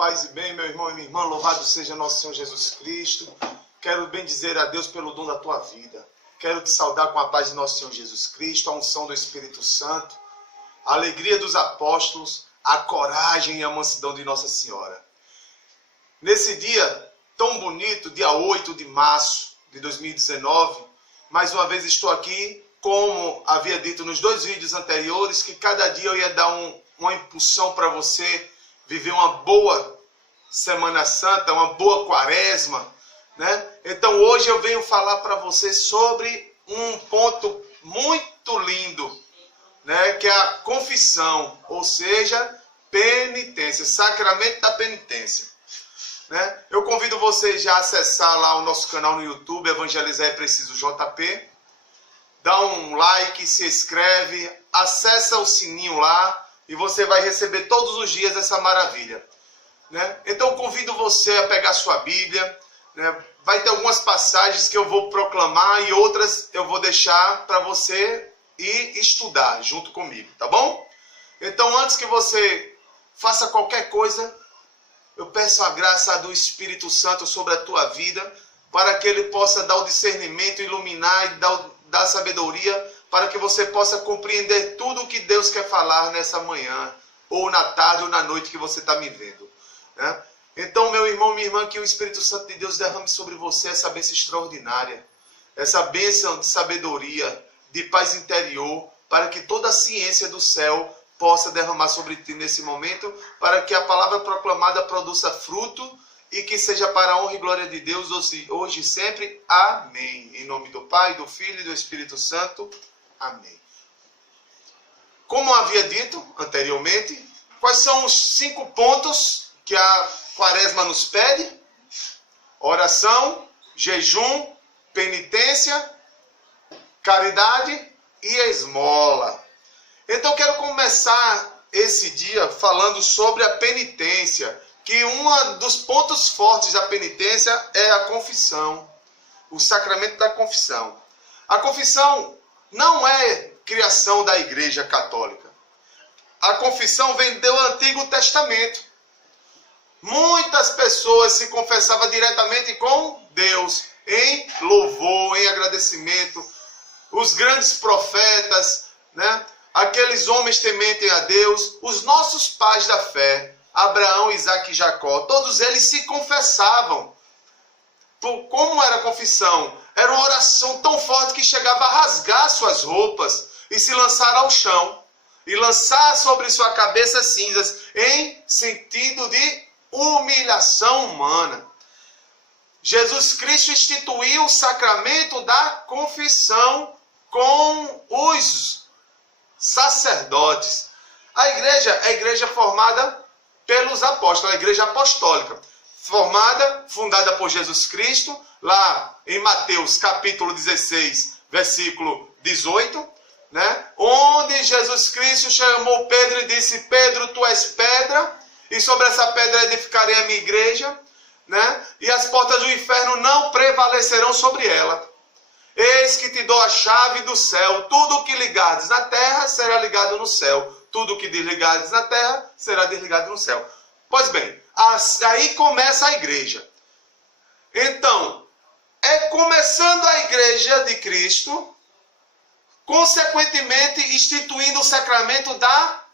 Paz e bem, meu irmão e minha irmã, louvado seja nosso Senhor Jesus Cristo. Quero bendizer a Deus pelo dom da tua vida. Quero te saudar com a paz de nosso Senhor Jesus Cristo, a unção do Espírito Santo, a alegria dos apóstolos, a coragem e a mansidão de Nossa Senhora. Nesse dia tão bonito, dia 8 de março de 2019, mais uma vez estou aqui, como havia dito nos 2 vídeos anteriores, que cada dia eu ia dar uma impulsão para você viver uma boa Semana Santa, uma boa quaresma, né? Então hoje eu venho falar para você sobre um ponto muito lindo, né? Que é a confissão, ou seja, penitência, sacramento da penitência, né? Eu convido você já a acessar lá o nosso canal no YouTube, Evangelizar é Preciso JP, dá um like, se inscreve, acessa o sininho lá e você vai receber todos os dias essa maravilha, né? Então eu convido você a pegar sua Bíblia, né? Vai ter algumas passagens que eu vou proclamar e outras eu vou deixar para você ir estudar junto comigo, tá bom? Então antes que você faça qualquer coisa, eu peço a graça do Espírito Santo sobre a tua vida, para que ele possa dar o discernimento, iluminar e dar sabedoria, para que você possa compreender tudo o que Deus quer falar nessa manhã, ou na tarde ou na noite que você está me vendo, né? Então, meu irmão, minha irmã, que o Espírito Santo de Deus derrame sobre você essa bênção extraordinária, essa bênção de sabedoria, de paz interior, para que toda a ciência do céu possa derramar sobre ti nesse momento, para que a palavra proclamada produza fruto e que seja para a honra e glória de Deus hoje e sempre. Amém. Em nome do Pai, do Filho e do Espírito Santo. Amém. Como havia dito anteriormente, quais são os 5 pontos que a quaresma nos pede? Oração, jejum, penitência, caridade e esmola. Então eu quero começar esse dia falando sobre a penitência, que um dos pontos fortes da penitência é a confissão, o sacramento da confissão. A confissão não é criação da Igreja Católica. A confissão vem do Antigo Testamento. Muitas pessoas se confessavam diretamente com Deus, em louvor, em agradecimento. Os grandes profetas, né? Aqueles homens tementes a Deus, os nossos pais da fé, Abraão, Isaque e Jacó, todos eles se confessavam. Como era a confissão? Era uma oração tão forte que chegava a rasgar suas roupas e se lançar ao chão, e lançar sobre sua cabeça cinzas, em sentido de humilhação humana. Jesus Cristo instituiu o sacramento da confissão com os sacerdotes. A igreja formada pelos apóstolos, a igreja apostólica, fundada por Jesus Cristo, lá em Mateus capítulo 16, versículo 18, né? Onde Jesus Cristo chamou Pedro e disse: Pedro, tu és pedra, e sobre essa pedra edificarei a minha igreja, né? E as portas do inferno não prevalecerão sobre ela. Eis que te dou a chave do céu. Tudo o que ligares na terra será ligado no céu. Tudo o que desligares na terra será desligado no céu. Pois bem, aí começa a igreja. Então, é começando a igreja de Cristo, consequentemente instituindo o sacramento da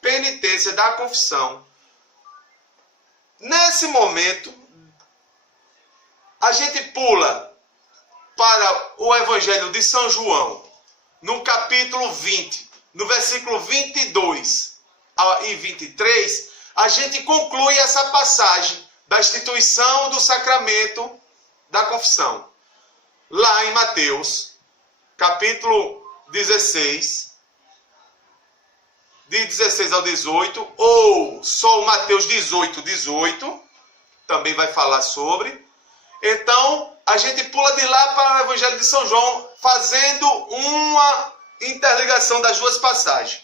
penitência, da confissão. Nesse momento, a gente pula para o Evangelho de São João, no capítulo 20, no versículo 22 e 23, a gente conclui essa passagem da instituição do sacramento da confissão. Lá em Mateus, capítulo 16, de 16 ao 18, ou só o Mateus 18, 18, também vai falar sobre. Então, a gente pula de lá para o Evangelho de São João, fazendo uma interligação das duas passagens.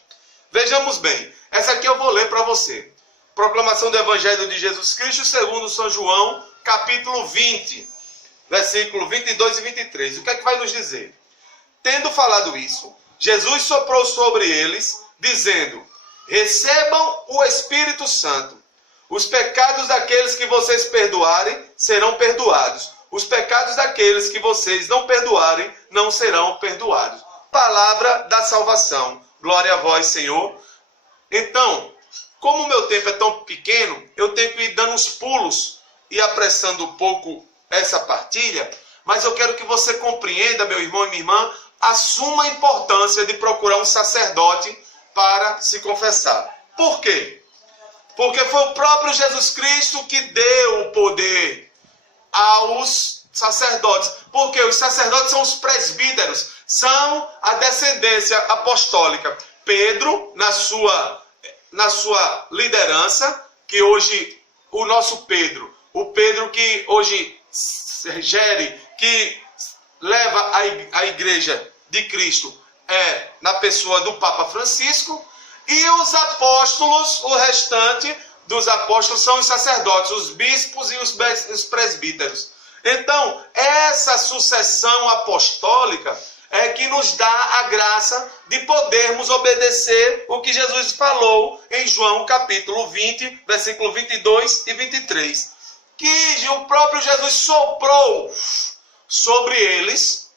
Vejamos bem, essa aqui eu vou ler para você. Proclamação do Evangelho de Jesus Cristo segundo São João, capítulo 20, versículo 22 e 23. O que é que vai nos dizer? Tendo falado isso, Jesus soprou sobre eles, dizendo: recebam o Espírito Santo. Os pecados daqueles que vocês perdoarem serão perdoados. Os pecados daqueles que vocês não perdoarem não serão perdoados. Palavra da salvação. Glória a vós, Senhor. Então, como o meu tempo é tão pequeno, eu tenho que ir dando uns pulos e apressando um pouco essa partilha, mas eu quero que você compreenda, meu irmão e minha irmã, a suma importância de procurar um sacerdote para se confessar. Por quê? Porque foi o próprio Jesus Cristo que deu o poder aos sacerdotes. Porque os sacerdotes são os presbíteros, são a descendência apostólica. Pedro, na sua liderança, que hoje o nosso Pedro, o Pedro que hoje gere, que leva a igreja de Cristo, é na pessoa do Papa Francisco, e os apóstolos, o restante dos apóstolos são os sacerdotes, os bispos e os presbíteros. Então, essa sucessão apostólica é que nos dá a graça de podermos obedecer o que Jesus falou em João capítulo 20, versículo 22 e 23. Que o próprio Jesus soprou sobre eles,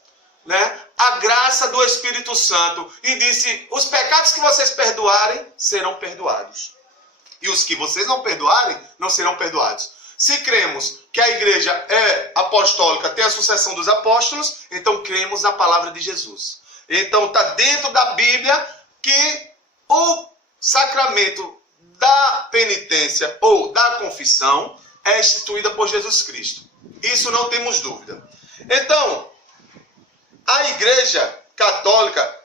né, a graça do Espírito Santo e disse: os pecados que vocês perdoarem serão perdoados. E os que vocês não perdoarem não serão perdoados. Se cremos que a igreja é apostólica, tem a sucessão dos apóstolos, então cremos na palavra de Jesus. Então está dentro da Bíblia que o sacramento da penitência ou da confissão é instituída por Jesus Cristo. Isso não temos dúvida. Então, a igreja católica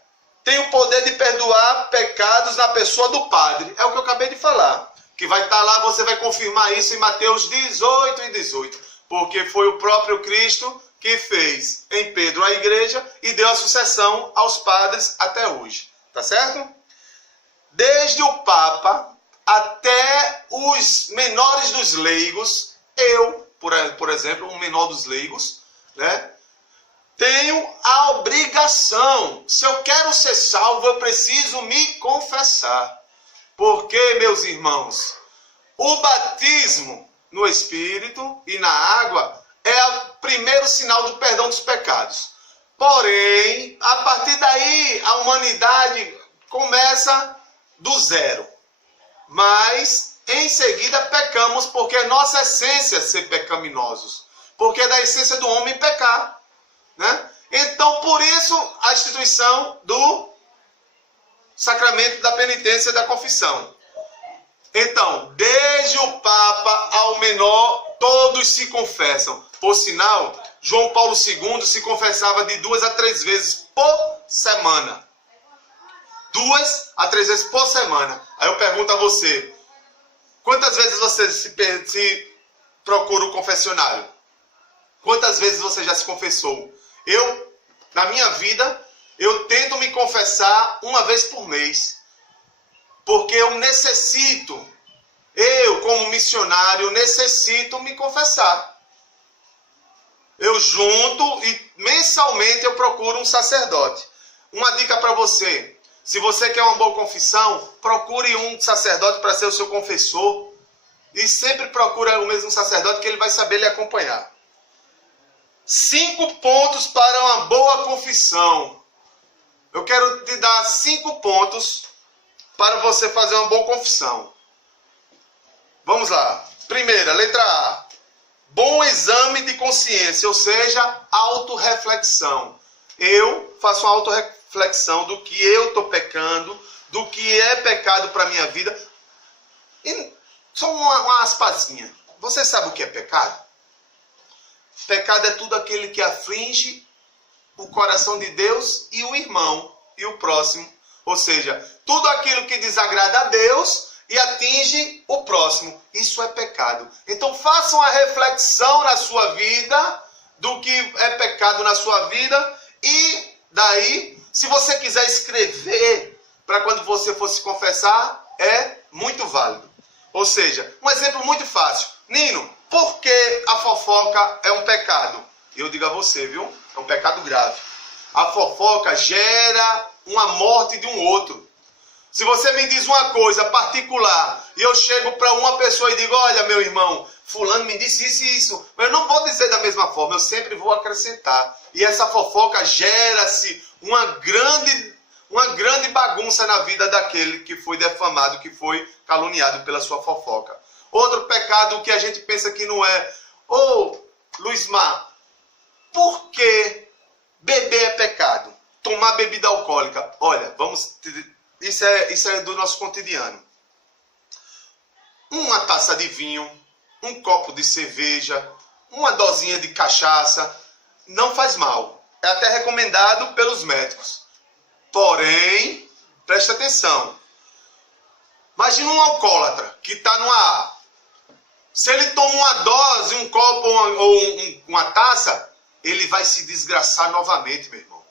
tem o poder de perdoar pecados na pessoa do padre. É o que eu acabei de falar. Que vai estar lá, você vai confirmar isso em Mateus 18 e 18. Porque foi o próprio Cristo que fez em Pedro a igreja e deu a sucessão aos padres até hoje. Tá certo? Desde o Papa até os menores dos leigos, eu, por exemplo, um menor dos leigos, né? Tenho a obrigação, se eu quero ser salvo, eu preciso me confessar. Porque, meus irmãos, o batismo no Espírito e na água é o primeiro sinal do perdão dos pecados. Porém, a partir daí, a humanidade começa do zero. Mas, em seguida, pecamos porque é nossa essência ser pecaminosos. Porque é da essência do homem pecar. Né? Então, por isso, a instituição do sacramento da penitência e da confissão. Então, desde o Papa ao menor, todos se confessam. Por sinal, João Paulo II se confessava de 2 a 3 vezes por semana. 2 a 3 vezes por semana. Aí eu pergunto a você, quantas vezes você se procura o confessionário? Quantas vezes você já se confessou? Eu, na minha vida, eu tento me confessar uma vez por mês. Porque eu necessito, eu como missionário, necessito me confessar. Eu junto e mensalmente eu procuro um sacerdote. Uma dica para você, se você quer uma boa confissão, procure um sacerdote para ser o seu confessor. E sempre procure o mesmo sacerdote que ele vai saber lhe acompanhar. 5 pontos para uma boa confissão. Eu quero te dar 5 pontos para você fazer uma boa confissão. Vamos lá. Primeira, letra A. Bom exame de consciência, ou seja, autorreflexão. Eu faço uma autorreflexão do que eu estou pecando, do que é pecado para a minha vida. E só uma aspazinha. Você sabe o que é pecado? Pecado é tudo aquele que aflige o coração de Deus e o irmão e o próximo. Ou seja, tudo aquilo que desagrada a Deus e atinge o próximo. Isso é pecado. Então faça uma reflexão na sua vida do que é pecado na sua vida. E daí, se você quiser escrever para quando você for se confessar, é muito válido. Ou seja, um exemplo muito fácil. Nino, por que a fofoca é um pecado? Eu digo a você, viu? É um pecado grave. A fofoca gera uma morte de um outro. Se você me diz uma coisa particular e eu chego para uma pessoa e digo, olha, meu irmão, fulano me disse isso e isso, mas eu não vou dizer da mesma forma, eu sempre vou acrescentar. E essa fofoca gera-se uma grande bagunça na vida daquele que foi defamado, que foi caluniado pela sua fofoca. Outro pecado que a gente pensa que não é, Luizmar, por que beber é pecado? Tomar bebida alcoólica? Olha, isso é do nosso cotidiano. Uma taça de vinho, um copo de cerveja, uma dosinha de cachaça, não faz mal. É até recomendado pelos médicos. Porém, presta atenção. Imagina um alcoólatra que está numa A. Se ele toma uma dose, um copo ou uma taça, ele vai se desgraçar novamente, meu irmão.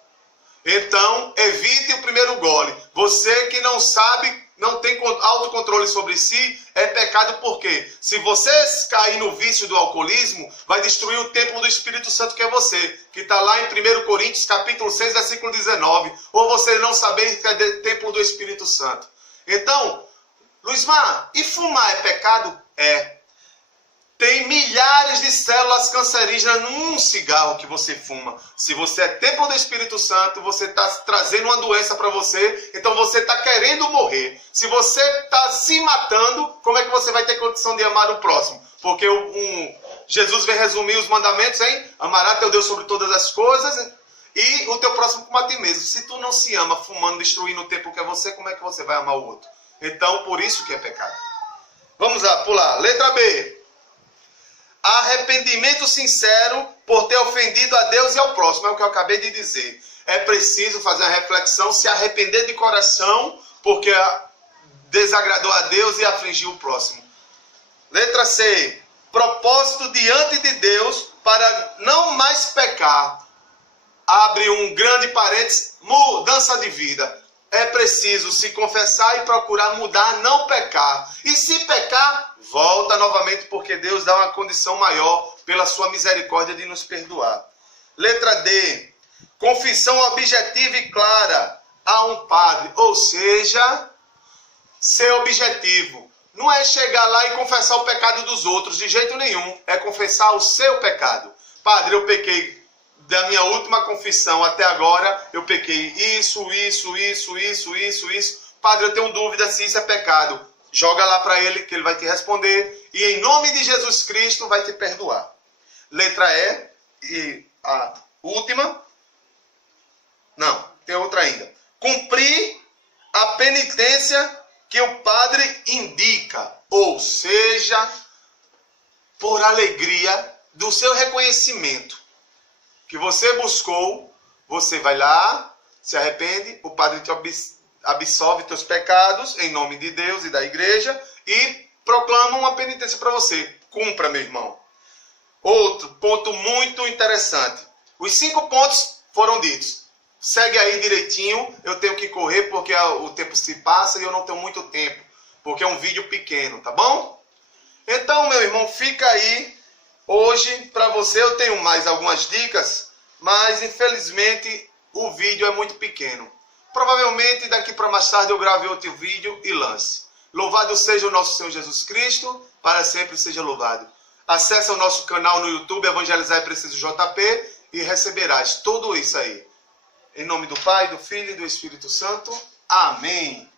Então, evite o primeiro gole. Você que não sabe, não tem autocontrole sobre si, é pecado porque se você cair no vício do alcoolismo, vai destruir o templo do Espírito Santo que é você, que está lá em 1 Coríntios capítulo 6, versículo 19. Ou você não saber que é templo do Espírito Santo. Então, Luizmar, e fumar é pecado? É. Tem milhares de células cancerígenas num cigarro que você fuma. Se você é templo do Espírito Santo, você está trazendo uma doença para você, então você está querendo morrer. Se você está se matando, como é que você vai ter condição de amar o próximo? Porque Jesus vem resumir os mandamentos em amará teu Deus sobre todas as coisas e o teu próximo como a ti mesmo. Se tu não se ama fumando, destruindo o templo que é você, como é que você vai amar o outro? Então, por isso que é pecado. Vamos lá, pular. Letra B. Arrependimento sincero por ter ofendido a Deus e ao próximo. É o que eu acabei de dizer. É preciso fazer uma reflexão, se arrepender de coração porque desagradou a Deus e afligiu o próximo. Letra C. Propósito diante de Deus para não mais pecar. Abre um grande parênteses. Mudança de vida. É preciso se confessar e procurar mudar, não pecar. E se pecar, volta novamente, porque Deus dá uma condição maior pela sua misericórdia de nos perdoar. Letra D. Confissão objetiva e clara a um padre. Ou seja, ser objetivo. Não é chegar lá e confessar o pecado dos outros, de jeito nenhum. É confessar o seu pecado. Padre, eu pequei. Da minha última confissão até agora, eu pequei isso. Padre, eu tenho dúvida se isso é pecado. Joga lá para ele, que ele vai te responder. E em nome de Jesus Cristo, vai te perdoar. Letra E, e a última. Não, tem outra ainda. Cumprir a penitência que o padre indica. Ou seja, por alegria do seu reconhecimento. Que você buscou, você vai lá, se arrepende, o padre te absolve teus pecados em nome de Deus e da igreja e proclama uma penitência para você. Cumpra, meu irmão. Outro ponto muito interessante. Os 5 pontos foram ditos. Segue aí direitinho. Eu tenho que correr porque o tempo se passa e eu não tenho muito tempo. Porque é um vídeo pequeno, tá bom? Então, meu irmão, fica aí. Hoje, para você, eu tenho mais algumas dicas, mas infelizmente o vídeo é muito pequeno. Provavelmente daqui para mais tarde eu grave outro vídeo e lance. Louvado seja o nosso Senhor Jesus Cristo, para sempre seja louvado. Acesse o nosso canal no YouTube, Evangelizar é Preciso JP, e receberás tudo isso aí. Em nome do Pai, do Filho e do Espírito Santo. Amém.